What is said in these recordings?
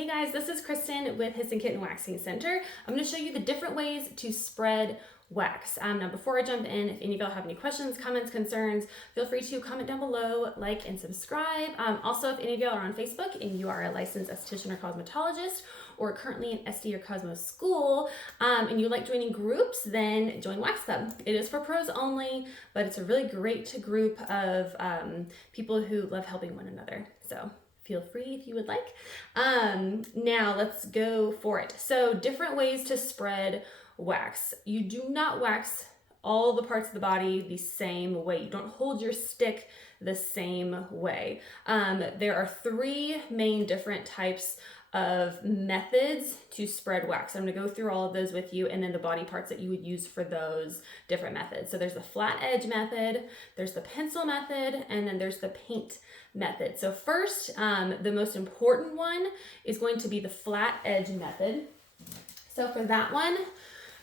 Hey guys, this is Kristen with Hiss'n Kitten Waxing Center. I'm going to show you the different ways to spread wax. Now before I jump in, if any of y'all have any questions, comments, concerns, feel free to comment down below, like, and subscribe. Also, if any of y'all are on Facebook and you are a licensed esthetician or cosmetologist or currently in SD or Cosmo school and you like joining groups, then join Wax Club. It is for pros only, but it's a really great group of people who love helping one another. So feel free if you would like. Now let's go for it. So different ways to spread wax. You do not wax all the parts of the body the same way. You don't hold your stick the same way. There are three main different types of methods to spread wax. I'm going to go through all of those with you and then the body parts that you would use for those different methods. So there's the flat edge method, there's the pencil method, and then there's the paint method. So first, the most important one is going to be the flat edge method. So for that one,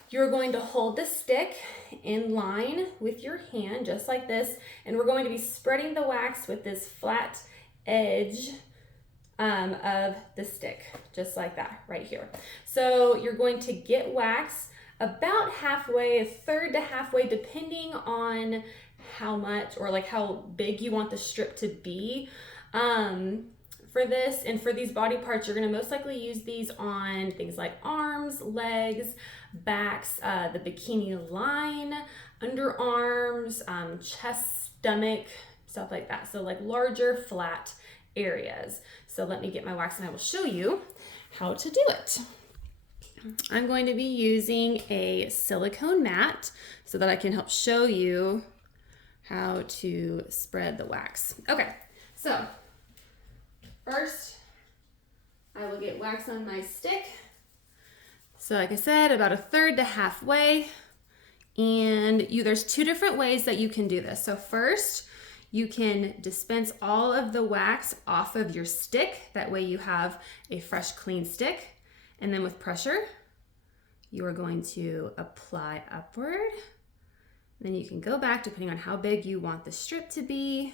you're going to hold the stick in line with your hand, just like this, and we're going to be spreading the wax with this flat edge of the stick, just like that right here. So you're going to get wax about halfway, a third to halfway, depending on how much or like how big you want the strip to be for this. And for these body parts, you're going to most likely use these on things like arms, legs, backs, the bikini line, underarms, chest, stomach, stuff like that. So like larger flat areas. So let me get my wax and I will show you how to do it. I'm going to be using a silicone mat so that I can help show you how to spread the wax. Okay, so first I will get wax on my stick. So like I said, about a third to halfway. And there's two different ways that you can do this. So first, you can dispense all of the wax off of your stick. That way you have a fresh, clean stick. And then with pressure, you are going to apply upward. Then you can go back depending on how big you want the strip to be.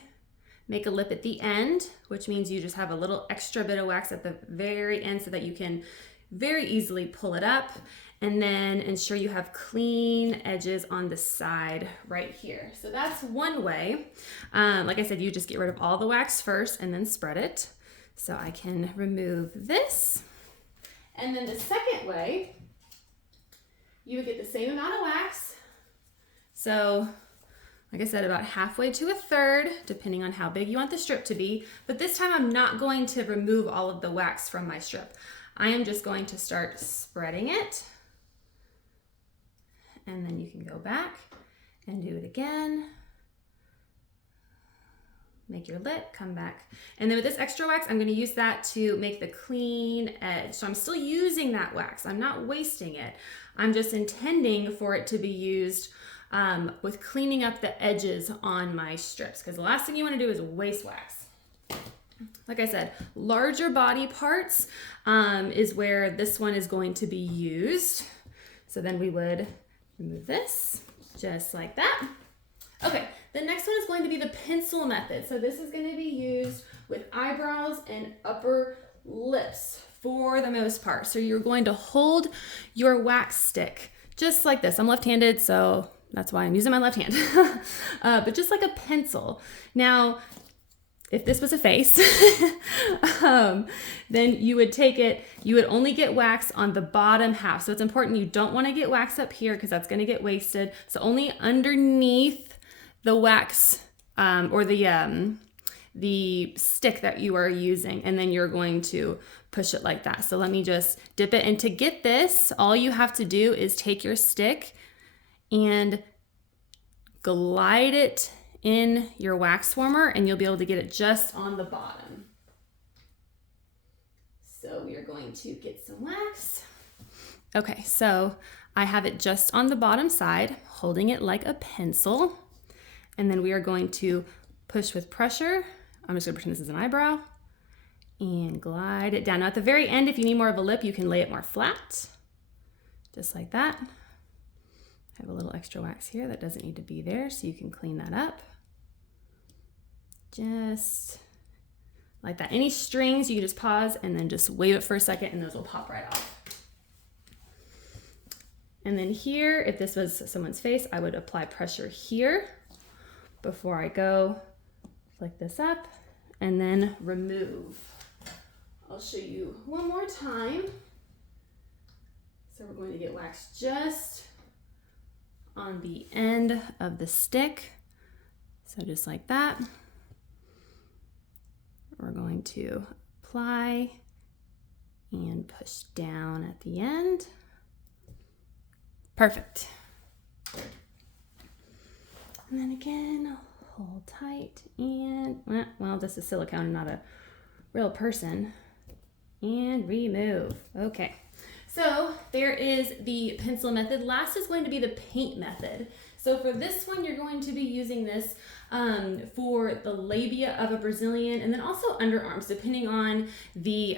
Make a lip at the end, which means you just have a little extra bit of wax at the very end so that you can very easily pull it up. And then ensure you have clean edges on the side right here. So that's one way. Like I said, you just get rid of all the wax first and then spread it. So I can remove this. And then the second way, you would get the same amount of wax. So like I said, about halfway to a third, depending on how big you want the strip to be. But this time I'm not going to remove all of the wax from my strip. I am just going to start spreading it. And then you can go back and do it again. Make your lip, come back. And then with this extra wax, I'm gonna use that to make the clean edge. So I'm still using that wax. I'm not wasting it. I'm just intending for it to be used with cleaning up the edges on my strips, because the last thing you wanna do is waste wax. Like I said, larger body parts is where this one is going to be used. So then we would remove this, just like that. Okay, the next one is going to be the pencil method. So this is going to be used with eyebrows and upper lips for the most part. So you're going to hold your wax stick just like this. I'm left-handed, so that's why I'm using my left hand. But just like a pencil. Now, if this was a face, then you would take it, you would only get wax on the bottom half. So it's important you don't want to get wax up here because that's going to get wasted. So only underneath the wax or the stick that you are using, and then you're going to push it like that. So let me just dip it. And to get this, all you have to do is take your stick and glide it in your wax warmer, and you'll be able to get it just on the bottom. So we are going to get some wax. Okay, so I have it just on the bottom side, holding it like a pencil. And then we are going to push with pressure. I'm just gonna pretend this is an eyebrow and glide it down. Now at the very end, if you need more of a lip, you can lay it more flat, just like that. I have a little extra wax here that doesn't need to be there, so you can clean that up. Just like that. Any strings, you can just pause and then just wave it for a second and those will pop right off. And then here, if this was someone's face, I would apply pressure here before I go flick this up and then remove. I'll show you one more time. So we're going to get wax just on the end of the stick. So just like that. We're going to apply and push down at the end. Perfect. And then again, hold tight and, well, this is silicone, not a real person. And remove. Okay. So there is the pencil method. Last is going to be the paint method. So for this one, you're going to be using this for the labia of a Brazilian and then also underarms, depending on the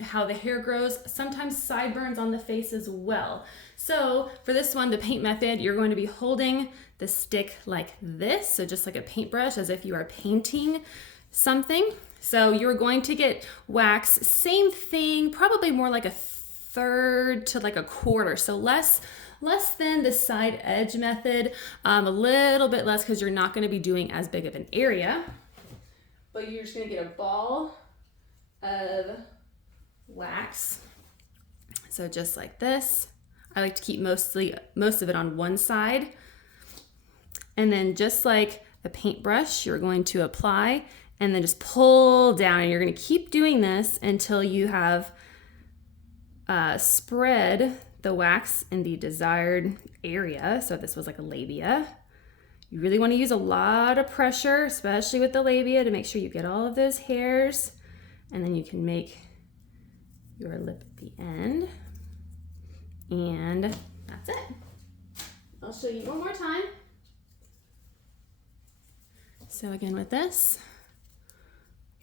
how the hair grows, sometimes sideburns on the face as well. So for this one, the paint method, you're going to be holding the stick like this. So just like a paintbrush, as if you are painting something. So you're going to get wax, same thing, probably more like a third to like a quarter. So less than the side edge method, a little bit less because you're not going to be doing as big of an area, but you're just going to get a ball of wax. So just like this. I like to keep most of it on one side. And then just like a paintbrush, you're going to apply and then just pull down, and you're going to keep doing this until you have spread the wax in the desired area. So if this was like a labia, you really want to use a lot of pressure, especially with the labia, to make sure you get all of those hairs, and then you can make your lip at the end. And that's it. I'll show you one more time. So again with this,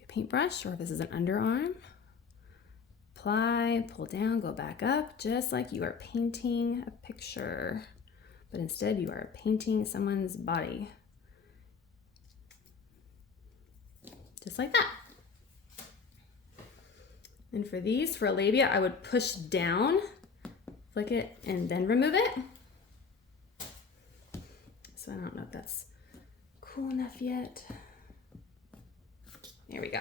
a paintbrush, or if this is an underarm, apply, pull down, go back up, just like you are painting a picture, but instead you are painting someone's body. Just like that. And for these, for a labia, I would push down, flick it, and then remove it. So I don't know if that's cool enough yet. There we go.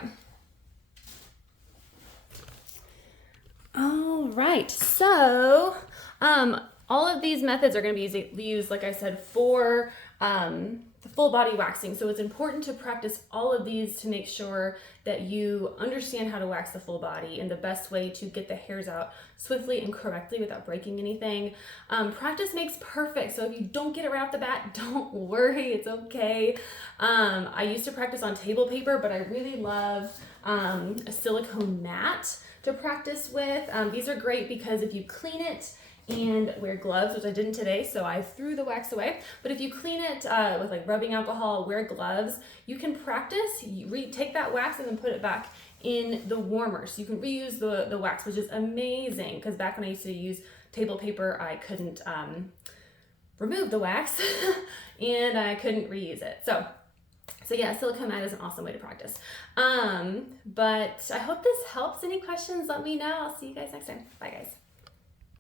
All right, so all of these methods are going to be used, like I said, for the full body waxing. So it's important to practice all of these to make sure that you understand how to wax the full body and the best way to get the hairs out swiftly and correctly without breaking anything. Practice makes perfect. So if you don't get it right off the bat, don't worry, it's okay. I used to practice on table paper, but I really love a silicone mat to practice with. These are great because if you clean it and wear gloves, which I didn't today, so I threw the wax away. But if you clean it with like rubbing alcohol, wear gloves, you can practice, take that wax and then put it back in the warmer. So you can reuse the wax, which is amazing, because back when I used to use table paper, I couldn't remove the wax and I couldn't reuse it. So yeah, silicone mat is an awesome way to practice. But I hope this helps. Any questions, let me know. I'll see you guys next time. Bye guys.